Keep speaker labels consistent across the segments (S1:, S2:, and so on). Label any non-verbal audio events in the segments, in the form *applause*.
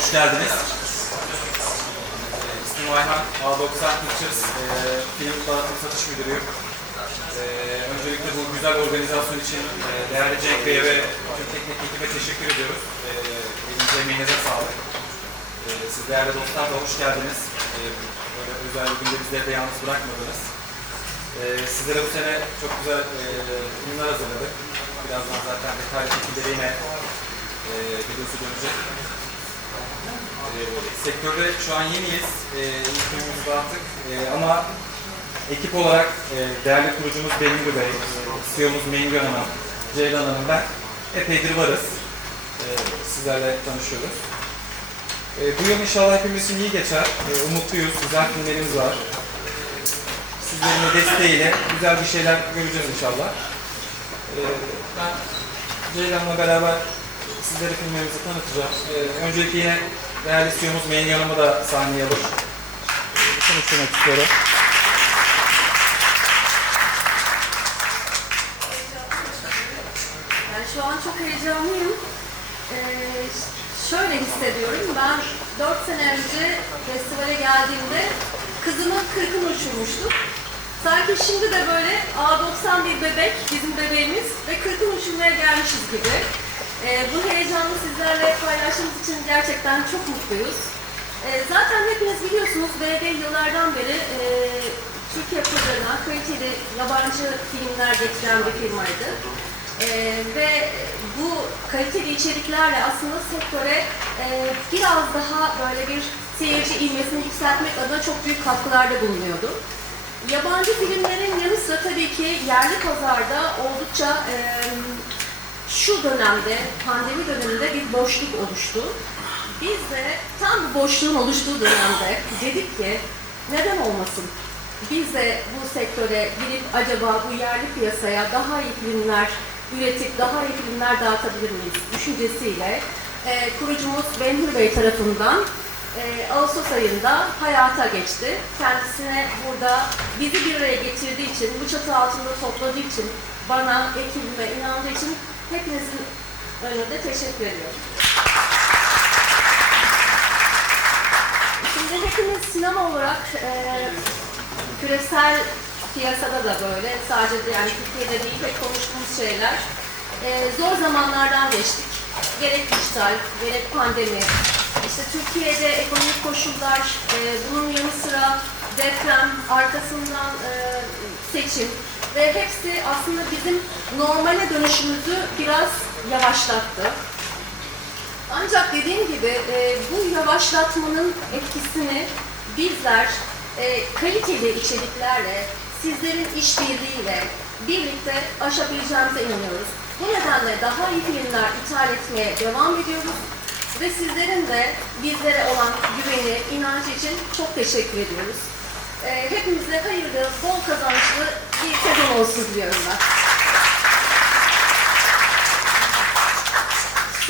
S1: Hoş geldiniz. İsmim Ayhan. A90 Pictures e, film dağıtım satış müdürüyüm. E, öncelikle bu güzel organizasyon için e, değerli Cenk Bey'e ve tüm teknik ekibe teşekkür ediyoruz. E, elinize emeğinize sağlık. E, siz değerli dostlar da hoş geldiniz. E, böyle özel bir günde bizleri de yalnız bırakmadınız. E, sizlere bu sene çok güzel e, filmler hazırladık. Birazdan zaten detaylı şekilde yine e, videosu dönecek. Sektörde şu an yeniyiz. E, ilk filmimizi dağıttık. E, ama ekip olarak e, değerli kurucumuz Bengi Bey, CEO'muz Mengü Hanım, Ceylan Hanım ben epeydir varız. E, sizlerle tanışıyoruz. E, bu yıl inşallah hepimiz için iyi geçer. E, umutluyuz. Güzel filmlerimiz var. Sizlerin de desteğiyle güzel bir şeyler göreceğiz inşallah. E, ben Ceylan'la beraber sizlere filmlerimizi tanıtacağım. E, öncelikle yine değerli CEO'muz Mengü Hanım'ı da sahneye alıp e, konuşmak istiyorum.
S2: Yani şu an çok heyecanlıyım. Ee, şöyle hissediyorum. Ben 4 sene önce festivale geldiğimde kızımın kırkını uçurmuştuk. Sanki şimdi de böyle A90 bir bebek, bizim bebeğimiz ve kırkını uçurmaya gelmişiz gibi. Ee, bu heyecanı sizlerle paylaştığımız için gerçekten çok mutluyuz. Ee, zaten hepiniz biliyorsunuz BB yıllardan beri e, Türkiye pazarına kaliteli yabancı filmler getiren bir firmaydı. Ee, ve bu kaliteli içeriklerle aslında sektöre e, biraz daha böyle bir seyirci ilmesini yükseltmek adına çok büyük katkılarda bulunuyordu. Yabancı filmlerin yanı sıra tabii ki yerli pazarda oldukça e, şu dönemde, pandemi döneminde bir boşluk oluştu. Biz de tam bu boşluğun oluştuğu dönemde dedik ki neden olmasın? Biz de bu sektöre girip acaba bu yerli piyasaya daha iyi filmler üretip daha iyi filmler dağıtabilir miyiz düşüncesiyle e, kurucumuz Benhur Bey tarafından e, Ağustos ayında hayata geçti. Kendisine burada bizi bir araya getirdiği için, bu çatı altında topladığı için, bana, ekibime inandığı için hepinizin önünde teşekkür ediyorum. Şimdi hepimiz sinema olarak e, küresel piyasada da böyle sadece yani Türkiye'de değil pek konuştuğumuz şeyler e, zor zamanlardan geçtik. Gerek dijital, gerek pandemi, işte Türkiye'de ekonomik koşullar, e, bunun yanı sıra deprem, arkasından e, seçim ve hepsi aslında bizim normale dönüşümüzü biraz yavaşlattı. Ancak dediğim gibi e, bu yavaşlatmanın etkisini bizler e, kaliteli içeriklerle, sizlerin işbirliğiyle birlikte aşabileceğimize inanıyoruz. Bu nedenle daha iyi filmler ithal etmeye devam ediyoruz ve sizlerin de bizlere olan güveni, inancı için çok teşekkür ediyoruz. E, hepimize hayırlı, bol kazançlı bir sezon olsun diliyorum ben.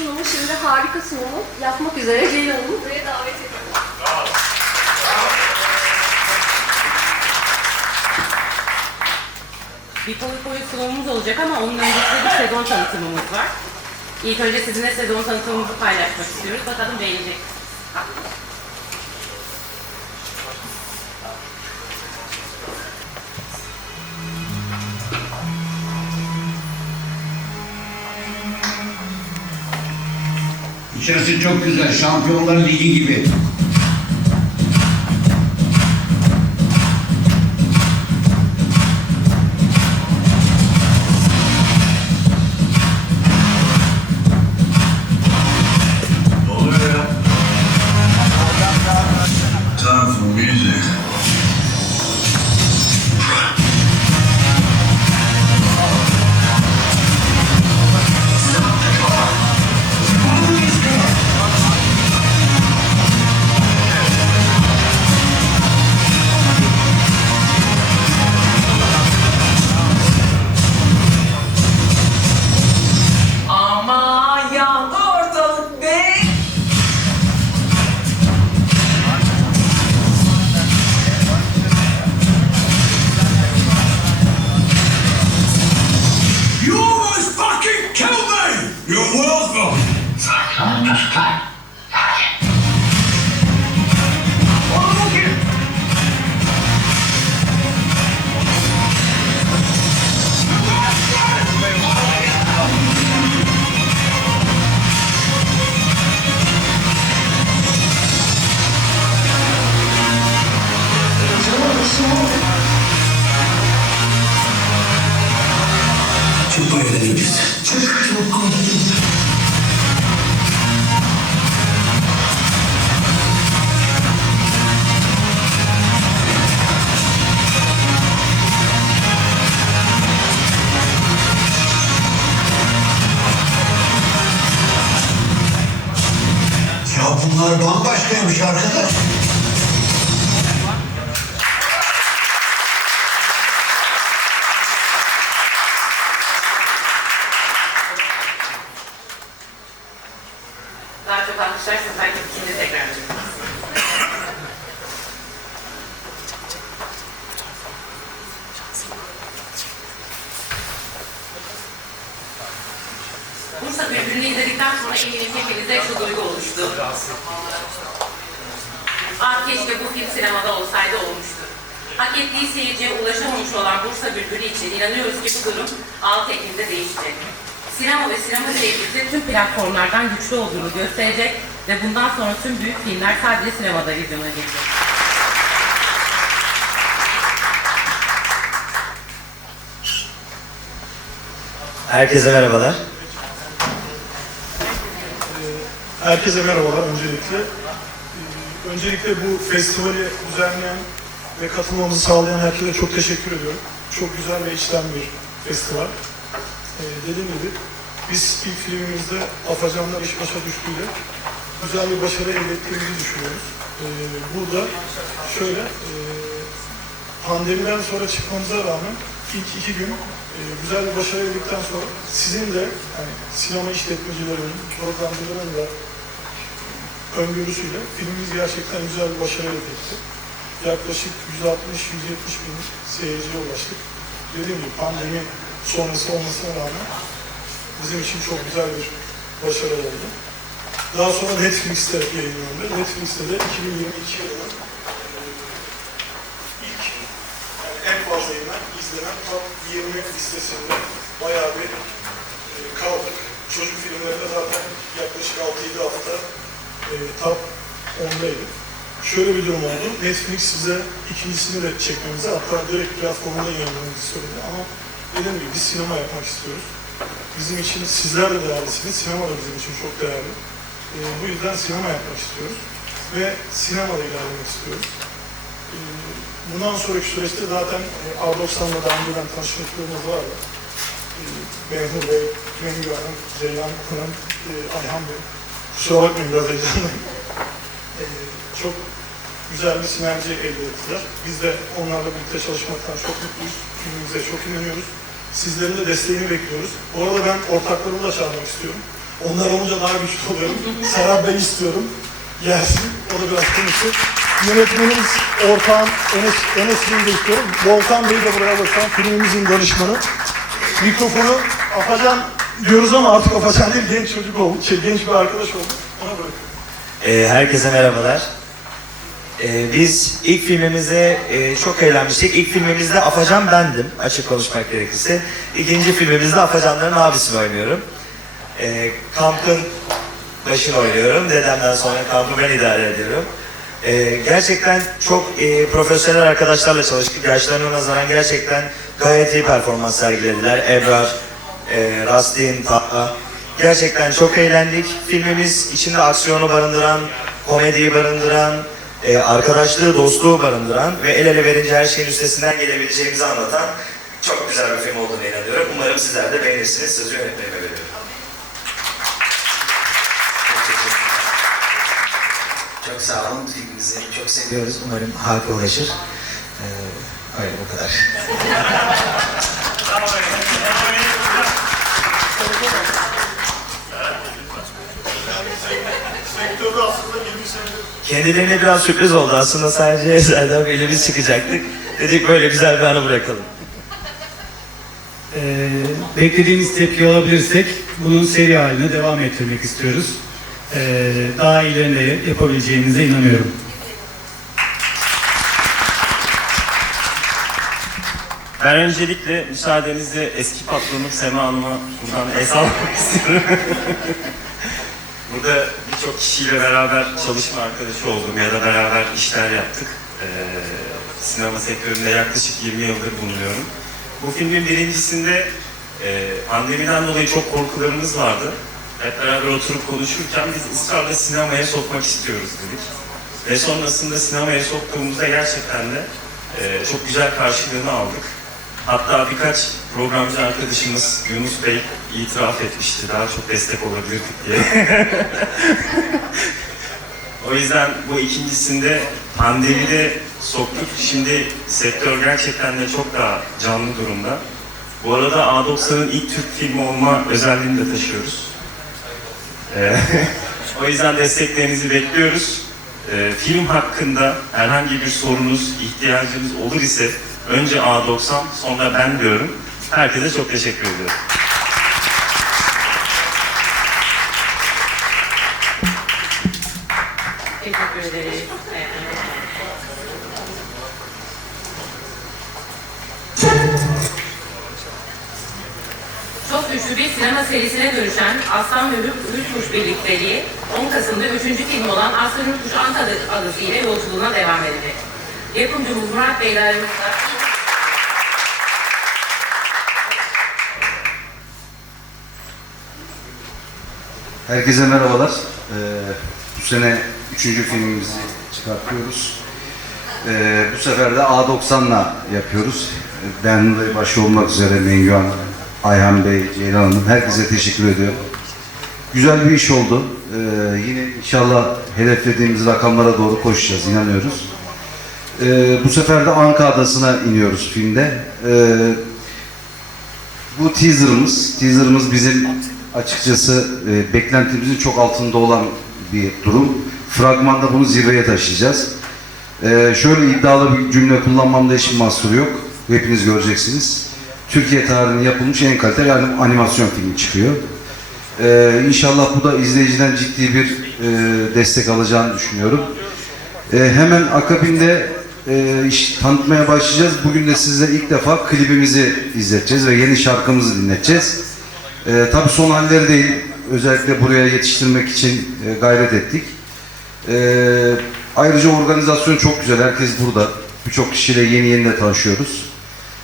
S2: sunumu şimdi harika sunumu yapmak üzere Ceylan Hanım'ı buraya davet ediyorum.
S3: Bir PowerPoint sunumumuz olacak ama onun öncesinde bir sezon tanıtımımız var. İlk önce sizinle sezon tanıtımımızı paylaşmak istiyoruz. Bakalım beğenecek misiniz?
S4: İçerisi çok güzel. Şampiyonlar Ligi gibi.
S5: Platformlardan güçlü olduğunu gösterecek ve bundan sonra tüm büyük filmler sadece sinemada vizyona girecek.
S6: Herkese merhabalar. Herkese merhabalar öncelikle. Ee, Öncelikle bu festivali düzenleyen ve katılmamızı sağlayan herkese çok teşekkür ediyorum. Çok güzel ve içten bir festival. Ee, dediğim gibi biz ilk filmimizde Afacanlar İş Başa Düştüğüyle güzel bir başarı elde ettiğimizi düşünüyoruz. Ee, burada şöyle, e, pandemiden sonra çıkmamıza rağmen ilk iki gün e, güzel bir başarı elde ettikten sonra sizin de yani sinema işletmecilerinin, programcıların da öngörüsüyle filmimiz gerçekten güzel bir başarı elde etti. Yaklaşık 160-170 bin seyirciye ulaştık. Dediğim gibi pandemi sonrası olmasına rağmen bizim için çok güzel bir başarı oldu. Daha sonra Netflix'te yayınlandı. Netflix'te de 2022 yılının ilk yani en fazla yayınlanan, izlenen top 20 listesinde bayağı bir e, kaldık. Çocuk filmlerinde zaten yaklaşık 6-7 hafta e, top 10'daydı. Şöyle bir durum oldu. Netflix bize ikincisini de çekmemizi hatta direkt platformunda yayınlamamızı söyledi ama dediğim gibi biz sinema yapmak istiyoruz. Bizim için sizler de değerlisiniz. Sinema da bizim için çok değerli. E, bu yüzden sinema yapmak istiyoruz. Ve sinemada ilerlemek istiyoruz. E, bundan sonraki süreçte zaten e, A90'la daha önceden tanışmışlığımız vardı. E, Benhur Bey, Mengü Hanım, Ceylan Hanım, e, Ayhan Bey. Kusura bakmayın biraz heyecanlıyım. E, çok güzel bir sinerji elde ettiler. Biz de onlarla birlikte çalışmaktan çok mutluyuz. Filmimize çok inanıyoruz. Sizlerin de desteğini bekliyoruz. Bu arada ben ortaklarımı da çağırmak istiyorum. Onlar olunca daha güçlü oluyorum. *laughs* Serhat Bey istiyorum. Gelsin. O da biraz konuşsun. Yönetmenimiz ortağım Enes, Enes Bey'i de istiyorum. Volkan Bey'i de buraya alırsan filmimizin danışmanı. Mikrofonu Afacan diyoruz ama artık Afacan değil genç çocuk oldu. Şey, genç bir arkadaş oldu. Ona bırakıyorum.
S7: Ee, herkese merhabalar. Ee, biz ilk filmimizde e, çok eğlenmiştik. İlk filmimizde Afacan bendim, açık konuşmak gerekirse. İkinci filmimizde Afacanların abisini oynuyorum. Ee, kampın başını oynuyorum. Dedemden sonra kampı ben idare ediyorum. Ee, gerçekten çok e, profesyonel arkadaşlarla çalıştık. Yaşlarına nazaran gerçekten gayet iyi performans sergilediler. Ebrar, e, Rastin, Taha. Gerçekten çok eğlendik. Filmimiz içinde aksiyonu barındıran, komediyi barındıran, e, arkadaşlığı, dostluğu barındıran ve el ele verince her şeyin üstesinden gelebileceğimizi anlatan çok güzel bir film olduğunu inanıyorum. Umarım sizler de beğenirsiniz. Sözü yönetmenime veriyorum. Çok sağ olun. Filmimizi çok seviyoruz. Umarım halka ulaşır. Ee, öyle bu kadar. Kendilerine biraz sürpriz oldu. Aslında sadece *laughs* Serdar Bey'le biz çıkacaktık. Dedik böyle güzel bir anı bırakalım. Ee, beklediğiniz tepki alabilirsek bunun seri haline devam ettirmek istiyoruz. Ee, daha iyilerini yapabileceğinize inanıyorum. Ben öncelikle müsaadenizle eski patronum Sema Hanım'a buradan el salmak istiyorum. Burada birçok kişiyle beraber çalışma arkadaşı oldum ya da beraber işler yaptık. Ee, sinema sektöründe yaklaşık 20 yıldır bulunuyorum. Bu filmin birincisinde e, pandemiden dolayı çok korkularımız vardı. Hep beraber oturup konuşurken biz ısrarla sinemaya sokmak istiyoruz dedik. Ve sonrasında sinemaya soktuğumuzda gerçekten de e, çok güzel karşılığını aldık. Hatta birkaç programcı arkadaşımız Yunus Bey itiraf etmişti. Daha çok destek olabilirdik diye. *laughs* o yüzden bu ikincisinde pandemide soktuk. Şimdi sektör gerçekten de çok daha canlı durumda. Bu arada A90'ın ilk Türk filmi olma özelliğini de taşıyoruz. Ee, *laughs* o yüzden desteklerinizi bekliyoruz. Ee, film hakkında herhangi bir sorunuz, ihtiyacınız olur ise önce A90 sonra ben diyorum. Herkese çok teşekkür ediyorum.
S5: Çok güçlü bir sinema serisine dönüşen Aslan ve Ürkmuş birlikteliği 10 Kasım'da 3. film olan Aslan Ürkmuş Ant adı, adısıyla yolculuğuna devam edecek. Yapımcımız Murat Bey'le aramızda
S8: Herkese merhabalar. Ee, bu sene üçüncü filmimizi çıkartıyoruz. Ee, bu sefer de A90'la yapıyoruz. Ben de olmak üzere Mengüan, Ayhan Bey, Ceylan Hanım herkese teşekkür ediyorum. Güzel bir iş oldu. Ee, yine inşallah hedeflediğimiz rakamlara doğru koşacağız, inanıyoruz. Ee, bu sefer de Anka Adası'na iniyoruz filmde. Ee, bu teaserımız, teaserımız bizim açıkçası e, beklentimizin çok altında olan bir durum. Fragmanda bunu zirveye taşıyacağız. E, şöyle iddialı bir cümle kullanmamda hiçbir mahsur yok. Hepiniz göreceksiniz. Türkiye tarihinin yapılmış en kaliteli animasyon filmi çıkıyor. E, inşallah bu da izleyiciden ciddi bir e, destek alacağını düşünüyorum. E, hemen akabinde e, iş tanıtmaya başlayacağız. Bugün de size ilk defa klibimizi izleteceğiz ve yeni şarkımızı dinleteceğiz. E, tabii son halleri değil. Özellikle buraya yetiştirmek için e, gayret ettik. E, ayrıca organizasyon çok güzel. Herkes burada. Birçok kişiyle yeni yeni de tanışıyoruz.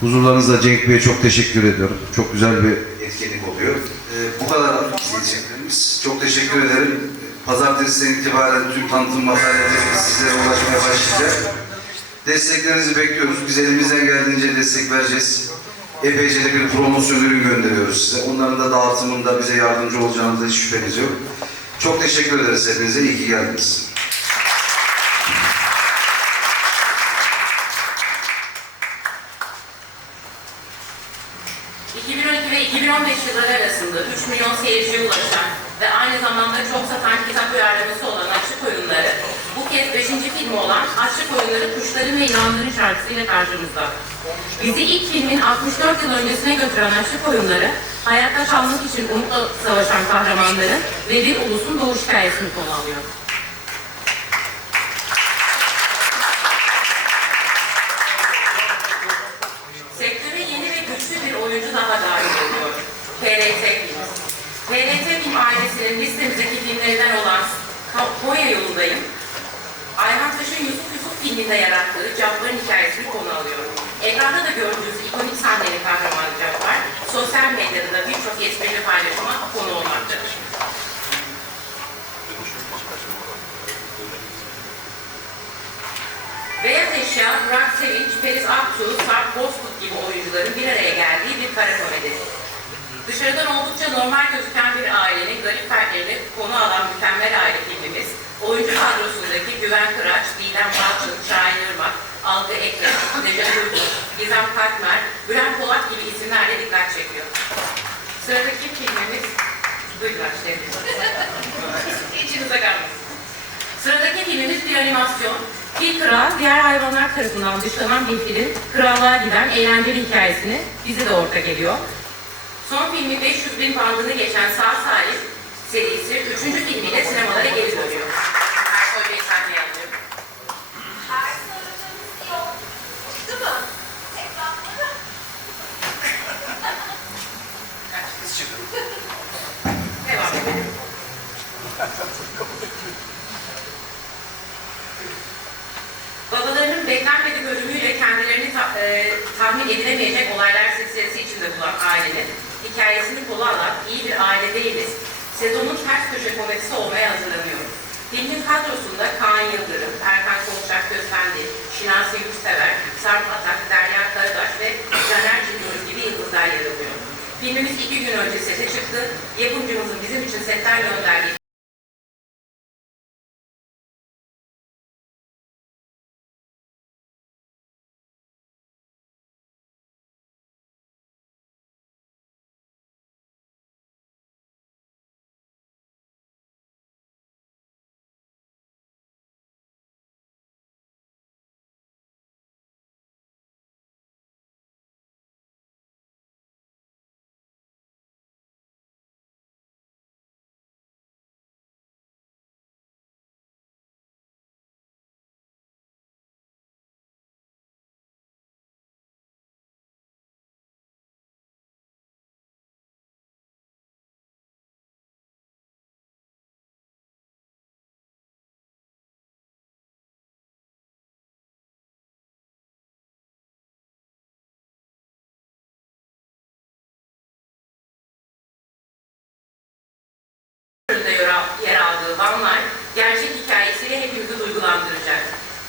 S8: Huzurlarınızda Cenk Bey'e çok teşekkür ediyorum. Çok güzel bir etkinlik oluyor. E, bu kadar izleyeceklerimiz. Çok teşekkür ederim. Pazartesinden itibaren tüm tanıtım materyallerimiz sizlere ulaşmaya başlayacak. Desteklerinizi bekliyoruz. Biz elimizden geldiğince destek vereceğiz. Epeyce de bir promosyon ürün gönderiyoruz size. Onların da dağıtımında bize yardımcı olacağınızda hiç şüpheniz yok. Çok teşekkür ederiz hepinize. İyi ki geldiniz.
S5: ...2012 ve 2015 yılları arasında 3 milyon seyirciye ulaşan ve aynı zamanda çok satan kitap uyarlaması olan Açlık Oyunları, bu kez 5. filmi olan Açlık Oyunları Kuşların ve İnanların şarkısıyla karşımızda. Bizi ilk filmin 64 yıl öncesine götüren Açlık Oyunları, hayatta kalmak için umutla savaşan kahramanların ve bir ulusun doğuş hikayesini konu alıyor. Sektöre yeni ve güçlü bir oyuncu daha dahil oluyor. TRT Film. TRT Film ailesinin listemizdeki filmlerinden olan Konya yolundayım. Ayhan Taş'ın Yusuf Yusuf filminde yarattığı Cabbar'ın hikayesini konu alıyor. Ekranda da gördüğünüz ikonik sahneli kahraman Cabbar, sosyal medyada da birçok esprili paylaşıma konu olmaktadır. Eşya, Burak Sevinç, Feriz Aktuğ, Sarp Bozkurt gibi oyuncuların bir araya geldiği bir kara komedi. Dışarıdan oldukça normal gözüken bir ailenin garip fertlerini konu alan mükemmel aile filmimiz, oyuncu kadrosundaki Güven Kıraç, Didem Balçın, Şahin Irmak, Algı Ekrem, Necat Uygur, Gizem Katmer, Bülent Polat gibi isimlerle dikkat çekiyor. Sıradaki filmimiz, duydular *laughs* işte. İçinize kalmasın. Sıradaki filmimiz bir animasyon. Bir kral diğer hayvanlar tarafından dışlanan bir filin krallığa giden eğlenceli hikayesini bize de ortak ediyor. Son filmi 500 bin poundını geçen Sağ Salim serisi 3. filmiyle sinemalara geri dönüyor. Tahmin edilemeyecek olaylar silsilesi içinde bulan ailenin hikayesini alan iyi bir aile değiliz. Sezonun ters köşe komedisi olmaya hazırlanıyoruz. Filmin kadrosunda Kaan Yıldırım, Erkan Konuşak Köstendi, Şinasi Yurtsever, Sarp Atak, Derya Karadaş ve Caner Cindoruk gibi yıldızlar yer alıyor. Filmimiz iki gün önce sete çıktı. Yapımcımızın bizim için setten gönderdiği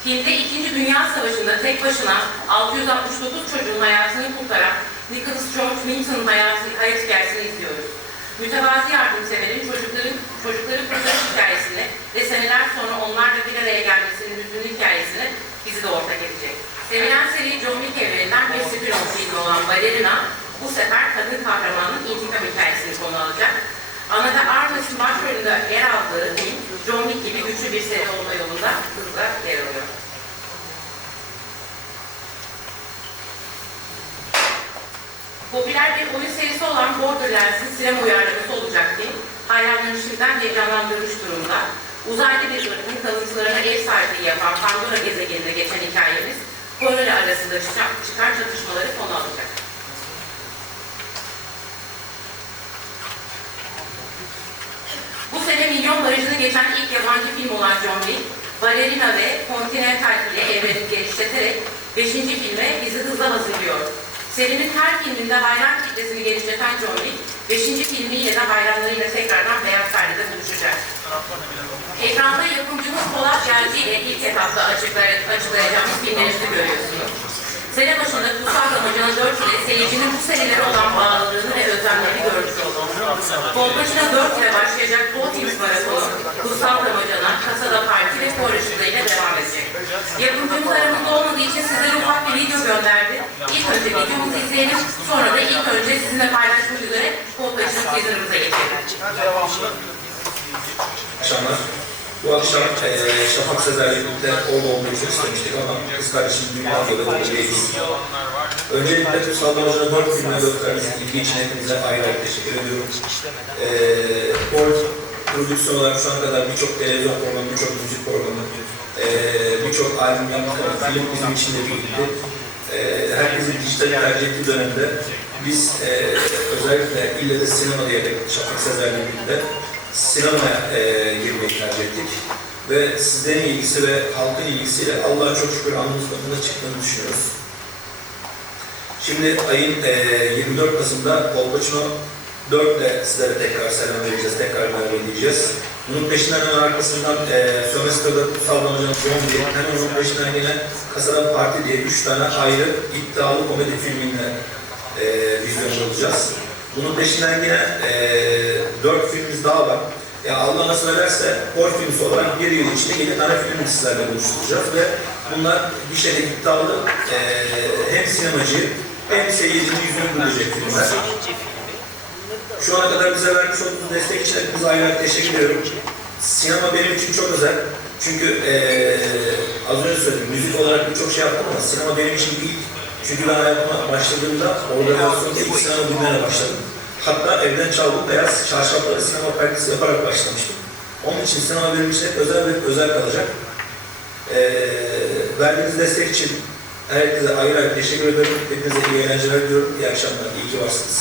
S5: Filmde 2. Dünya Savaşı'nda tek başına 669 çocuğun hayatını kurtaran Nicholas George Winton'ın hayatı, hayat hikayesini izliyoruz. Mütevazi yardımseverin çocukların, çocukları kurtarış hikayesini ve seneler sonra onlarla bir araya gelmesinin hüzünlü hikayesini bizi de ortak edecek. Sevilen seri John Wick evreninden bir spin-off filmi olan Ballerina bu sefer kadın kahramanın intikam hikayesini konu alacak. Anada Armas'ın başrolünde yer aldığı film, John Wick gibi güçlü bir seri olma yolunda hızla yer alıyor. Popüler bir oyun serisi olan Borderlands'in sinema uyarlaması olacak film, hayranlarını şimdiden heyecanlandırmış durumda. Uzaylı bir ırkın kalıntılarına ev sahipliği yapan Pandora gezegeninde geçen hikayemiz, Kore arasında çıkan, çatışmaları konu alacak. Bu sene milyon barajını geçen ilk yabancı film olan John Wick, Ballerina ve Continental ile evrenini genişleterek 5. filme bizi hızla hazırlıyor. Serinin her filminde hayran kitlesini genişleten John Wick, 5. filmiyle de hayranlarıyla tekrardan beyaz perdede buluşacak. Ekranda yapımcımız Polat Gelci ile ilk etapta açıklay- açıklayacağımız filmlerimizi görüyorsunuz. Sene başında Kutsal Ramazan 4 ile seyircinin bu senelere olan bağlılığını ve özlemlerini görmüş olduk. Kolpaçina 4 ile başlayacak Botings Maratonu, Kutsal Ramazan'a, Kasada Parti ve ile devam edecek. Yapımcımız aramızda olmadığı için sizlere ufak bir video gönderdi. İlk önce videomuzu izleyelim, sonra da ilk önce sizinle paylaşmak üzere Kolpaçina teaserımıza geçelim.
S9: akşamlar. Bu akşam eee Şafak Sezer'le birlikte orada olmayı çok istemiştik ama kız kardeşim dünya yılı değiliz. Öncelikle Kutsal Damacana 4 filmine gösterdiğiniz ilgi için hepinize ayrı ayrı teşekkür ediyorum. Eee Ford prodüksiyon olarak şu ana kadar birçok televizyon programı, birçok müzik programı, eee birçok albüm yaptık ama film bizim için de bir ilgi. Eee herkesin dijital tercih ettiği dönemde biz eee özellikle ille de sinema diyerek Şafak Sezer'le birlikte sinemaya e, girmeyi tercih ettik. Ve sizlerin ilgisi ve halkın ilgisiyle Allah'a çok şükür alnımızın önünde çıktığını düşünüyoruz. Şimdi ayın e, 24 Kasım'da Kolpaçino 4 ile sizlere tekrar selam vereceğiz, tekrar merhaba diyeceğiz. Bunun peşinden hemen arkasından e, Sömestra'da Kutsal Damacana John diye, hemen onun peşinden yine Kasada Parti diye 3 tane ayrı iddialı komedi filminle e, vizyonda olacağız. Bunun peşinden yine e, dört filmimiz daha var. Ya Allah nasip ederse Hor filmisi olarak bir yıl içinde yedi tane film sizlerle buluşturacağız ve bunlar bir şeyde iddialı e, hem sinemacı hem seyircinin yüzünü gülecek filmler. Şu ana kadar bize vermiş olduğunuz destek için hepinize ayrı teşekkür ediyorum. Sinema benim için çok özel. Çünkü eee az önce söyledim, müzik olarak birçok şey yaptım ama sinema benim için ilk. Çünkü ben hayatıma başladığımda organizasyonda ilk sinema bilmeye başladım. Hatta evden çaldığım beyaz çarşafları sinema perdesi yaparak başlamıştım. Onun için sinema benim için hep özel ve özel kalacak. Eee verdiğiniz destek için herkese ayrı ayrı teşekkür ederim. Hepinize iyi eğlenceler diliyorum. İyi akşamlar. İyi ki varsınız.